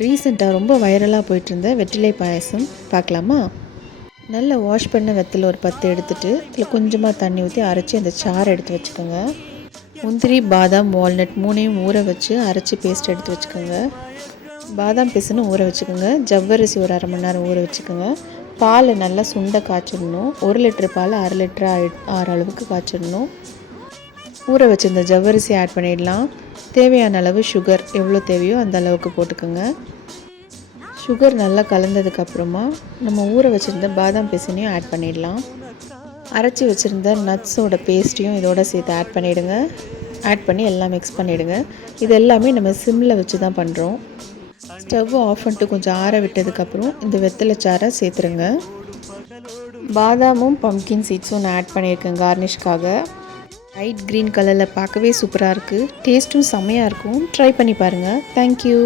ரீசெண்டாக ரொம்ப வைரலாக போயிட்டுருந்த வெற்றிலை பாயாசம் பார்க்கலாமா? நல்லா வாஷ் பண்ண வெத்தலை ஒரு 10 எடுத்துகிட்டு இதில் கொஞ்சமாக தண்ணி ஊற்றி அரைச்சி அந்த சாறை எடுத்து வச்சுக்கோங்க. முந்திரி, பாதாம், வால்நட் 3யும் ஊற வச்சு அரைச்சி பேஸ்ட் எடுத்து வச்சுக்கோங்க. பாதாம் பிசுன்னு ஊற வச்சுக்கோங்க. ஜவ்வரிசி ஒரு 1/2 மணி நேரம் ஊற வச்சுக்கோங்க. பால் நல்லா சுண்ட காய்ச்சிடணும். 1 லிட்டர் பால் 1/2 லிட்டர் ஆற அளவுக்கு காய்ச்சிடணும். ஊற வச்சுருந்த ஜவ்வரிசி ஆட் பண்ணிடலாம். தேவையான அளவு சுகர் எவ்வளோ தேவையோ அந்த அளவுக்கு போட்டுக்கோங்க. சுகர் நல்லா கலந்ததுக்கப்புறமா நம்ம ஊற வச்சுருந்த பாதாம் பிசினையும் ஆட் பண்ணிடலாம். அரைச்சி வச்சுருந்த நட்ஸோட பேஸ்ட்டையும் இதோட சேர்த்து ஆட் பண்ணிவிடுங்க. ஆட் பண்ணி எல்லாம் மிக்ஸ் பண்ணிவிடுங்க. இது எல்லாமே நம்ம சிம்மில் வச்சு தான் பண்ணுறோம். ஸ்டவ் ஆஃப் பண்ணிட்டு கொஞ்சம் ஆற விட்டதுக்கப்புறம் இந்த வெத்தலை சாறை சேர்த்துருங்க. பாதாமும் பம்கின் சீட்ஸும் நான் ஆட் பண்ணியிருக்கேன் கார்னிஷ்காக. லைட் க்ரீன் கலரில் பார்க்கவே சூப்பராக இருக்குது. டேஸ்ட்டும் செம்மையாக இருக்கும். ட்ரை பண்ணி பாருங்கள். தேங்க்யூ.